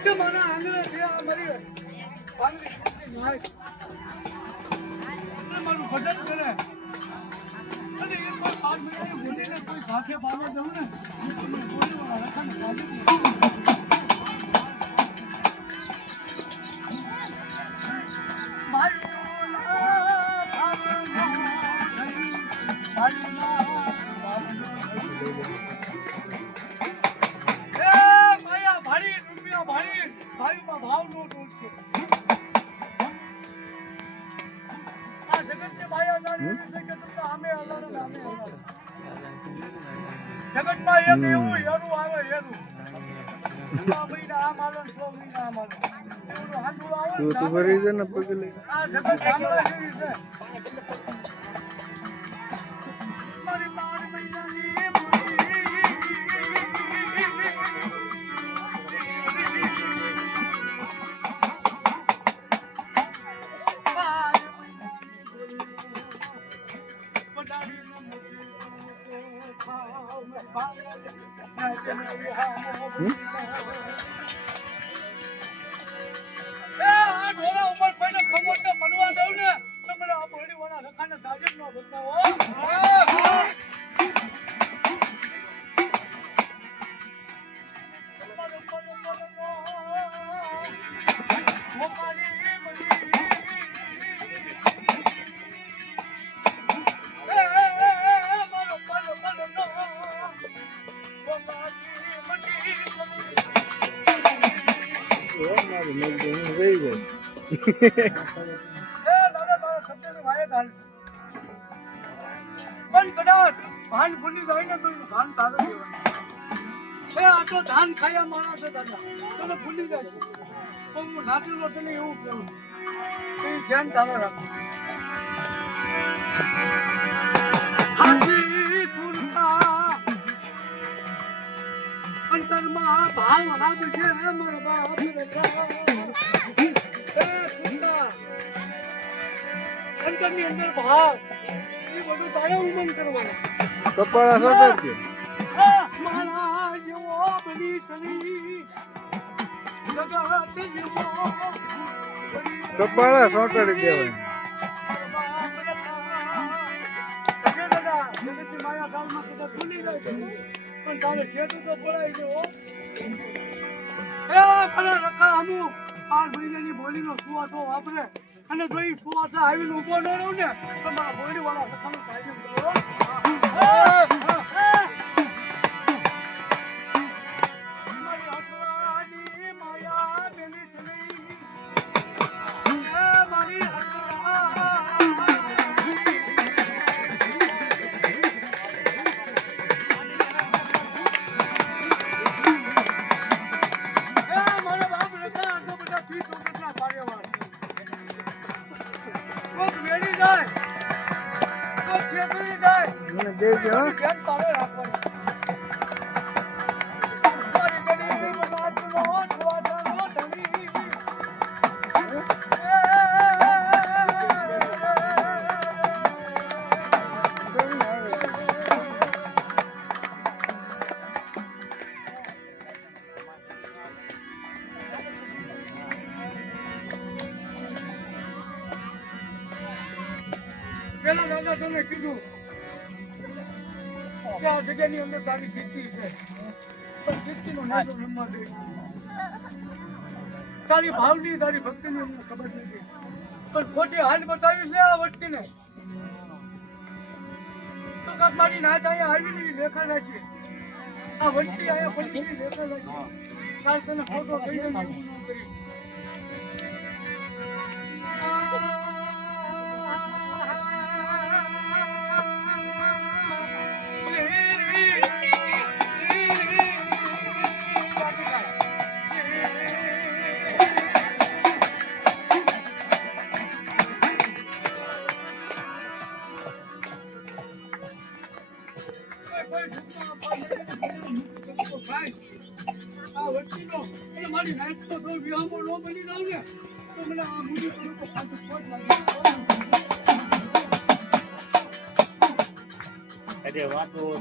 મારા આંગણે છે આ મારી આંગળી મારું કરે અને એ કોઈ સાથે બાબા જવું ને કોઈ બોલીવાળા જગતમાં એક એવું હેરું આવે હેરું. તું તો ભરી છે ને પગલે આ જગત સાંભળવા જેવી છે. છે નાચેલો તને એવું કહું એ ધ્યાન ચાલો રાખો. અંતરમાં ભાવ રાખજે મારા બાપ અંતરની અંદર ભાવ. એ બધું તારે ઉમંગ કરવાનું. કપાળા સોટર કે મારા જેવો બની સની જગત જેવો કપાળા સોટાડી દેવાય? માયા ગામમાં કદાચ ભૂલી જાય પણ તારે છેટું તો પડાય છે, એ ભલે રખા અમુક પાંચ મહિનાની બોલીનો સુવાસો વાપરે અને જો એ સુવાસો આવીને ઊભો ન રહું ને, તો મારા બોલીવાળા સખાનું કાયદેમ કે અંદર તારી કીર્તિ છે. પણ કીર્તિનો નેજો રમવા દે તારી ભાવની, તારી ભક્તિની અમને ખબર નથી. પણ ખોટી હાલ બતાવી છે આ વસ્તીને. કાક મારી નાચ અહીંયા આવી નહીં લેખા નાખી આ વંટી અહીંયા પડી લેખા નાખી કાલ તને ફોટો કહી દઉં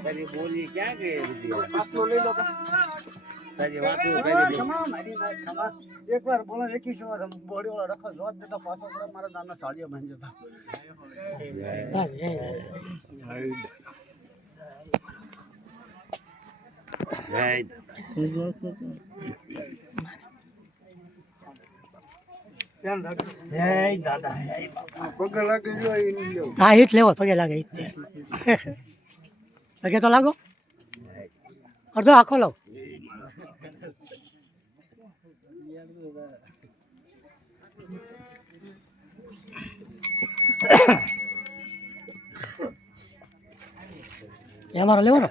તારી બોલી ક્યાં ગઈ બધી પાછલો લઈ લો તારી વાતો તારી ખમા મારી વાત ખમા. એકવાર બોલો એકી સો બોડી વાળો રખો જોત દેતો પાછો પડે મારા નામના સાડીઓ બાંધી જતા. હા હિટ લેવો પગે લાગે હિટ પગે તો લાગો અડધો આખો લો એ અમારો લેવાનો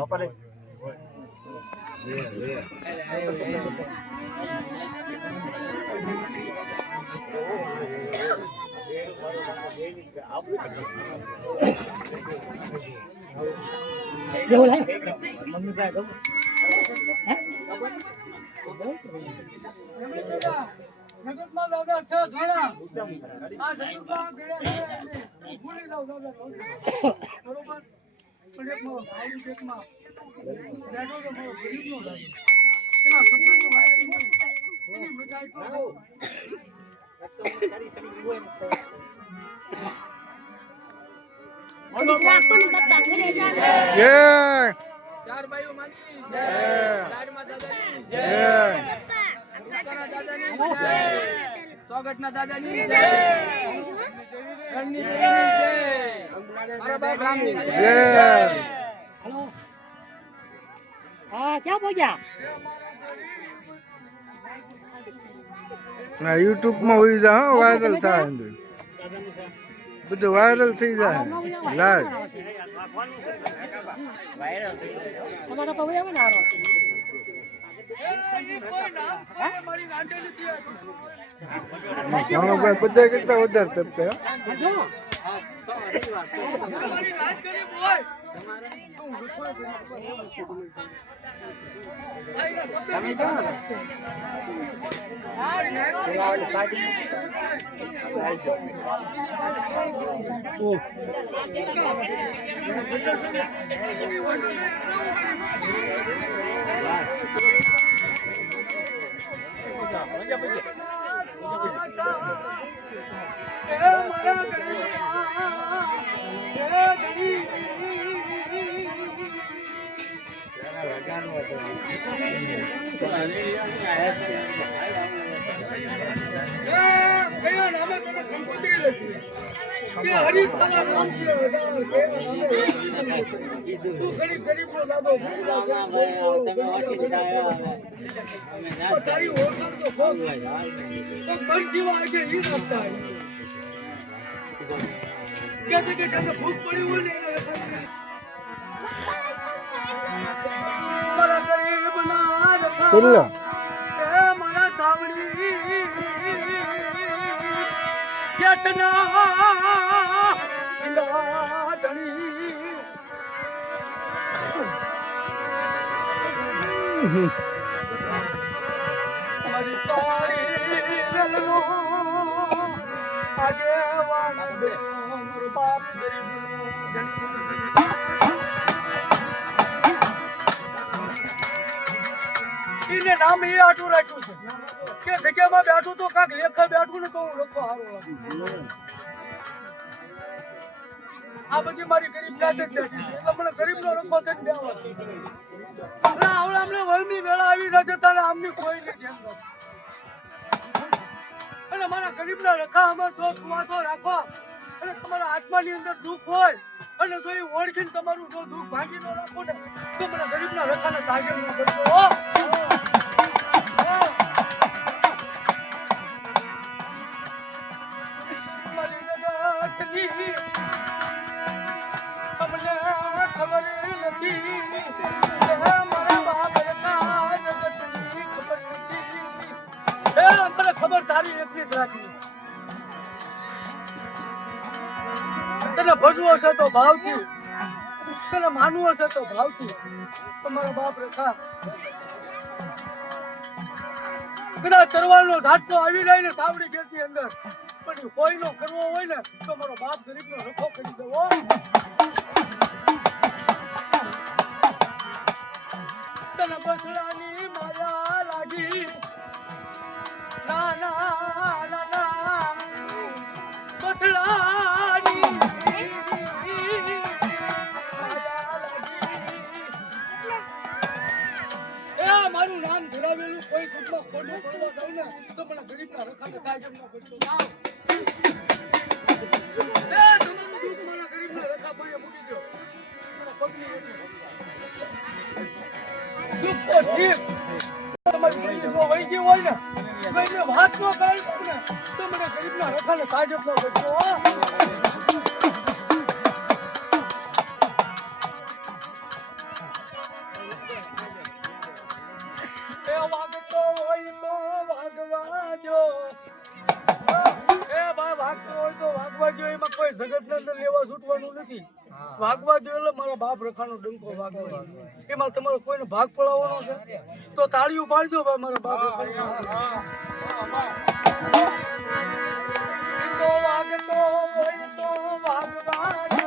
આવી લાગે લેવો લાગે મમ્મી પાસે દઉં જગતમાં દાદા છે ઘણા આ જગતમાં ગયા છે ભૂલી જાવ દાદા બરોબર પણ એક મારો ભાઈ પેટમાં બેઠો તો મારો ગરીબનો લાગે એના સપનાનો ભાઈ એની મીઠાઈ તો ખાઓ. ચાર બાઈઓ માની જય ચારમાં દાદાની જય દાદાની જય સ્વાગતના દાદાની જય. દેવીની જય. મારા બાપ રામની જય. હેલો. હા ક્યાં પહોંચ્યા? ના યુટ્યુબમાં હોઈ જા હો વાયરલ થાય અંદર બધું વાયરલ થઈ જાય. લાઈવ. તમારો ભાઈ બધા કરતા વધારે તપતે હો. જો મારી કયા નામે તમે કંકોત્રી લખી કે હરી તારા ઓળખાણ તો ખોટ. તો ઘર જીવા છે ઈ રસ્તા કે છે કે ભૂખ પડી હોય ને એને લખાણ મારા ગરીબના રખા મારા સાવડી યતના એને નામ એ આટું રાખ્યું છે. કે જગ્યામાં બેઠું તો કાંક લેખા બેઠું ને તો હું લખો સારું લાગે આ બધી મારી ગરીબ જાત એટલે મને ગરીબનો લખો થઈ જ બેવા એટલે કોઈ નહીં ધ્યાન રાખે મારા રખામાં જો રાખો, અને તમારા આત્માની અંદર દુઃખ હોય, અને જો ઓળખીને તમારું જો દુઃખ ભાગી ન રાખો ને, તો મને ગરીબના રખાને સાગર ન એકની રાખી તને ભજવો છે તો ભાવથી. તને માનવું હશે તો ભાવથી. તમારા બાપ રેખા કદાચ ચરવાળનો ઝાટકો આવી જાય ને સાવડી ગેટની અંદર. પણ કોઈનો કરવો હોય ને, તો મારો બાપ ગરીબનો રખો કરી દેવો. તને બસડાની મારું નામ ધરાવેલું કોઈ દુઃખમાં ખોટું કરવા દઉં ને, તો મને ગરીબના રખાને કાયમ ન કરશો એ તમારું દુઃખ મારા ગરીબના રખા ભાઈએ મૂકી દો. મારા પગની હેઠે. દુઃખ તો ઠીક. તમારી જિંદગી જો વહી ગઈ હોય ને, તો એને વાત ન કરાવી દઉં ને તો મને ગરીબના રખાને કાયમ ન કરશો વાગવા દો એટલે મારા બાપ રખાનો ડંકો વાગવા એમાં તમારો કોઈને ભાગ પડાવવાનો છે? તો તાળીઓ પાડજો ભાઈ મારા બાપ રખાનો. વાગતો હોય તો વાગવા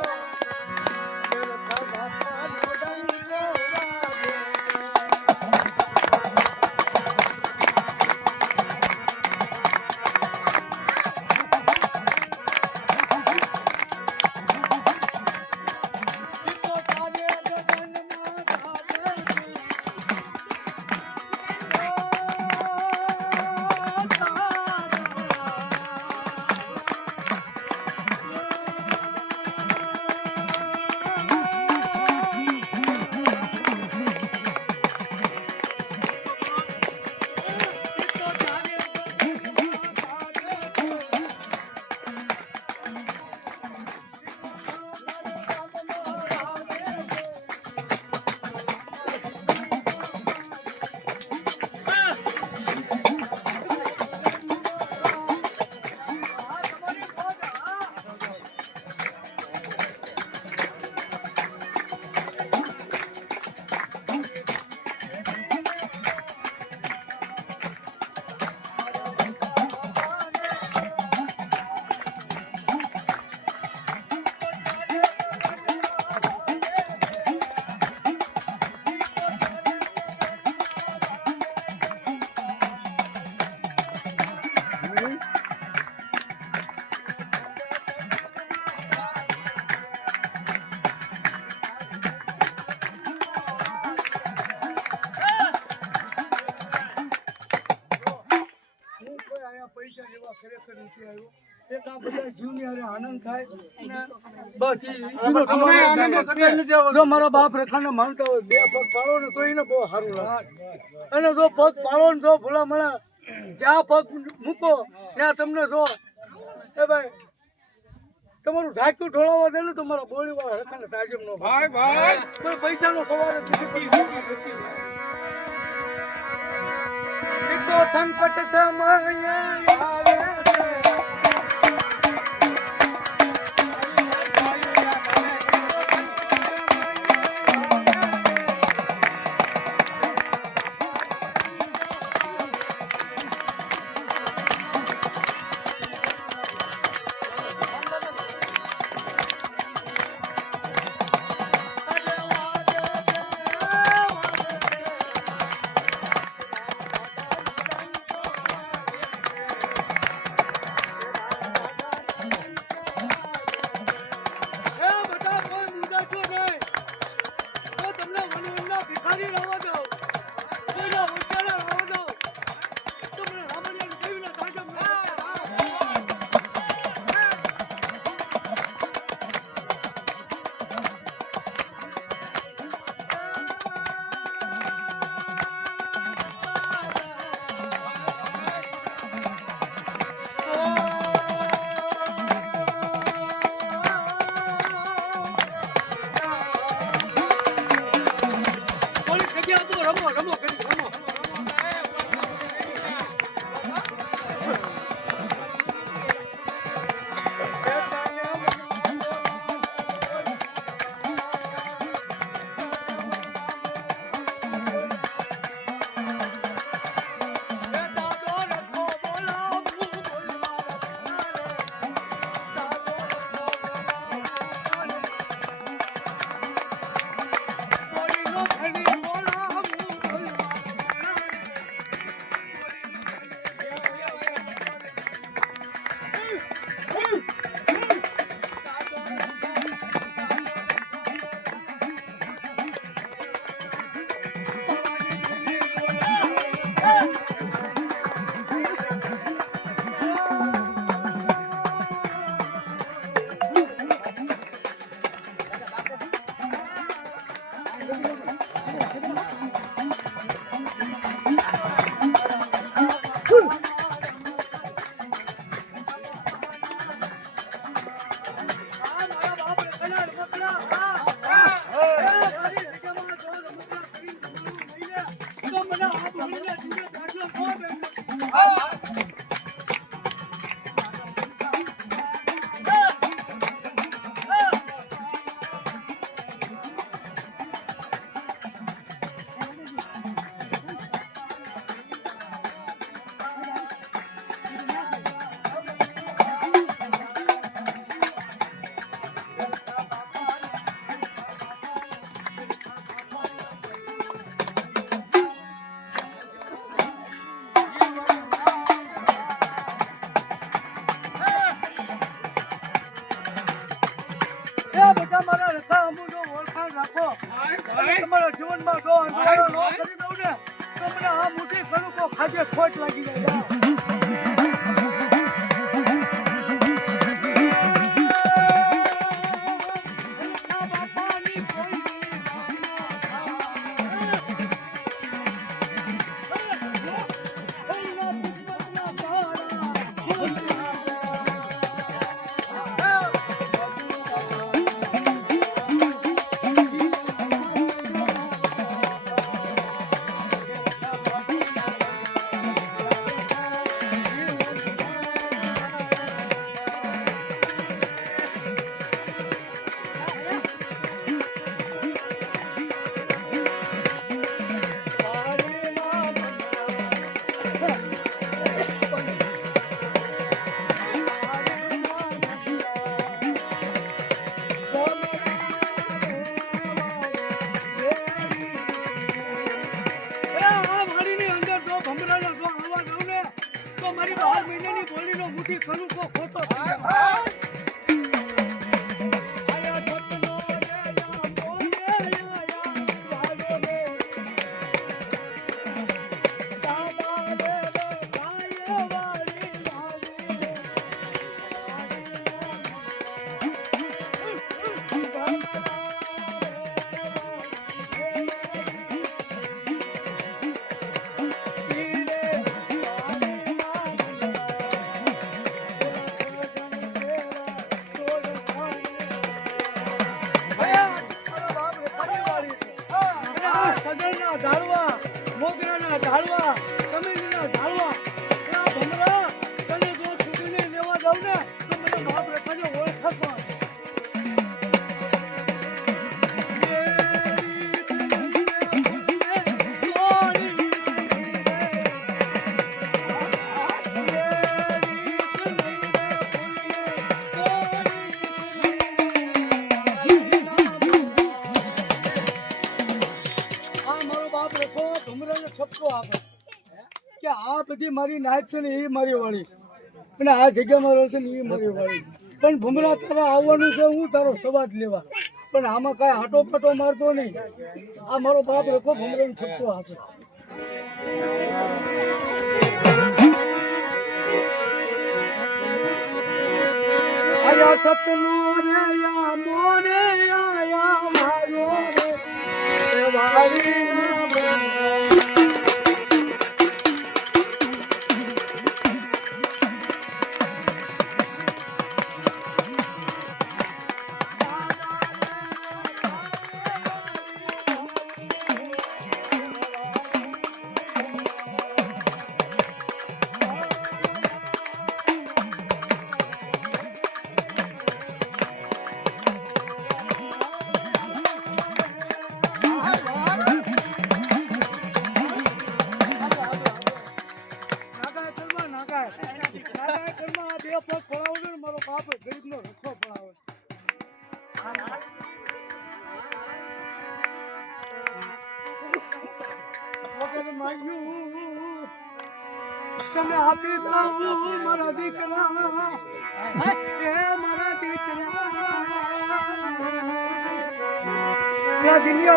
જ છે. જો મારા બાપ રેખાને માનતા હોય બે પગ પાડો ને તો એને બહુ સારું લાગે અને જો પગ પાડો ને જો ભલા જ્યાં પગ મૂકો ત્યાં તમને જો એ ભાઈ તમારું ઢાંક્યું ઢોળાવા દે ને તો મારા બોળી વાળા રખાને તાજમ નો ભાઈ ભાઈ કોઈ નથી. ઈ તો સંકટ સમય આવે આ બધી મારી નાચ છે ને એ મારી વાળી. અને આ જગ્યામાં રહે છે ને એ મારી વાળી. પણ ભૂમરા તારા આવવાનું છે, હું તારો સવાદ લેવા પણ આમાં કાંઈ આટો પાટો મારતો નહીં. આ મારો બાપ રખો ભમરાને ઠપકો આપે. સતનું રે યા મોરે, આયા મારો રે. વાળી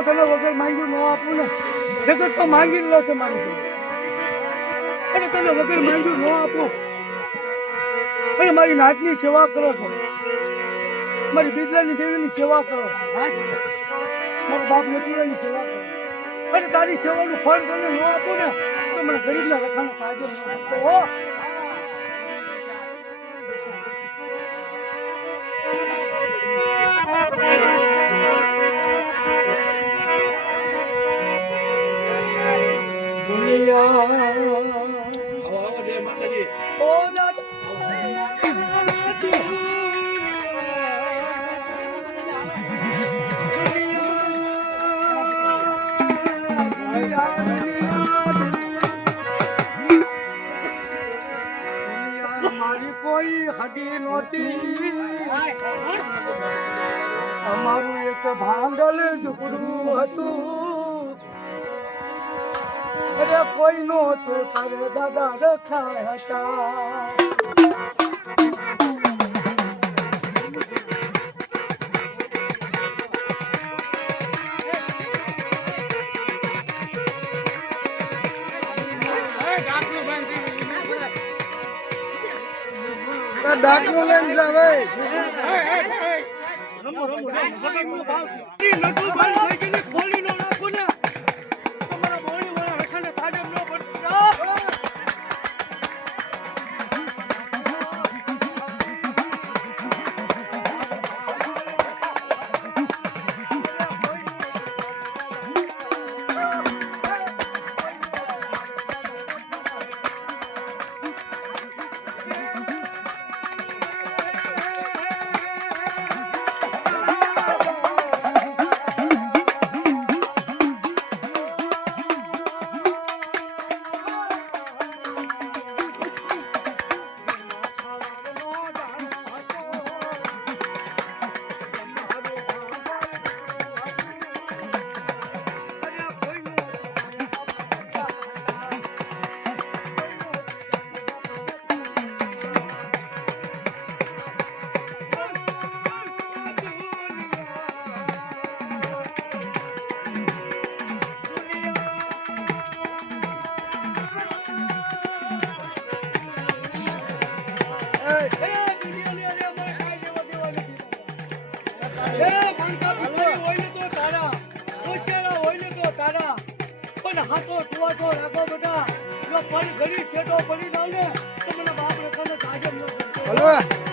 તમે વગર માંગ્યું ન આપું ને. જગત તો માંગી લો છે મારી જોડે. અને તમે વગર માંગ્યું ન આપો. અને મારી નાતની સેવા કરો છો. મારી બિદલાની દેવીની સેવા કરો મારા બાપ મથુરાની સેવા કરો અને તારી સેવાનું ફળ તને ન આપું ને, તો મને ગરીબના રખાનો ફાયદો ન આપતો હદી નહોતી. અમારું એક ભાંડલ ઝૂંપડું હતું. અરે કોઈ નહોતું તારે દાદા રખાય હતા. ડાકનું લઈને ન કરતો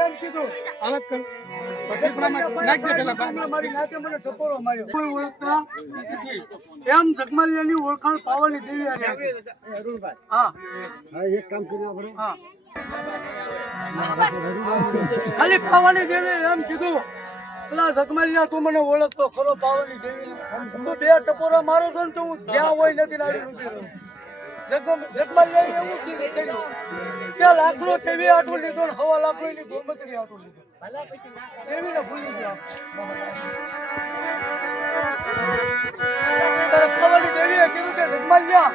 એમ કીધું. મારી નાતે મને ટપોરો માર્યો. કોઈ ઓળખતા? એમ જગમાલિયાની ઓળખાણ પાવાની દેવી હા. હા એક કામ કરીને આપણે હા. ખાલી પાવાની દેવી એમ કીધું. પેલા જગમાલિયા તું મને ઓળખતો ખરો પાવાની દેવી. તું બે ટપોરા મારો છો ને તો હું જ્યાં હોય નથી લાવી ઊભી એવું કીધું કે લાકડો આટલું લીધો ને હવા લાકડો એની ગોમતરી આટલું લીધું. ભૂલી ગયા? દેવીએ કીધું કે જગમાલિયા?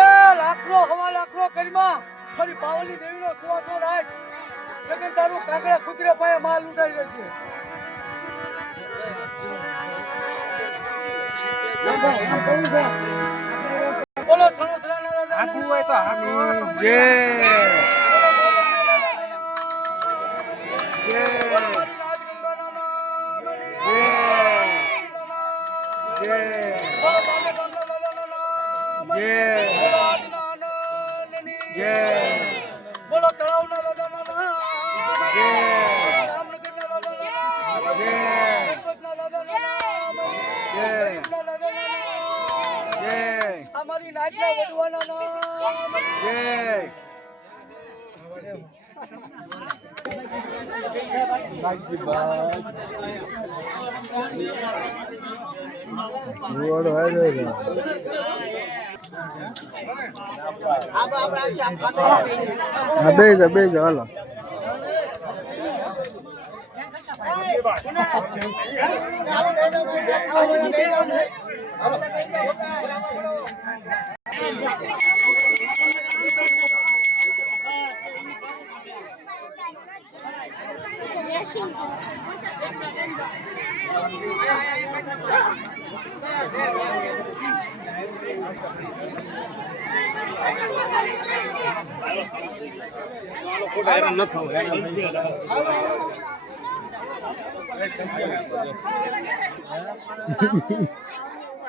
એ લાકડો હવા લાકડો કરીમાં મારી પાવલી દેવીનો સુવાસો રાખ લગન તારું કાગડા કુતરે પાસે માલ ઉડાડી રહેશે. બોલો સણોસરાના દાદાનું જય જય. ગોળ હોય છે. હા બે જા બે જા હાલો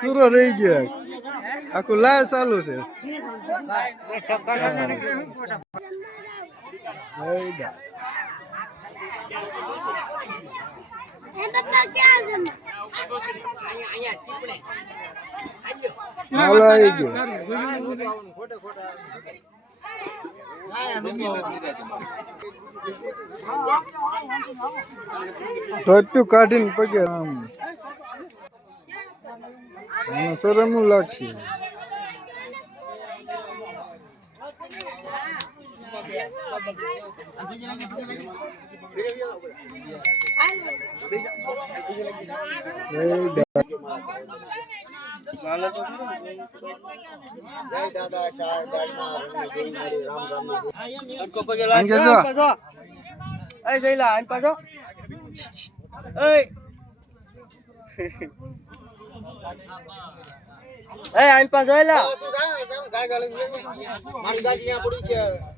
પૂરો રહી ગયો. આખું લાય ચાલુ છે. ટોટ્યું કાઢીને પગે આમ શરમ લાગશે એ આમ પાછો એ એ આમ પાછો એલા ગાય ગાડી મારી ગાડી પડી છે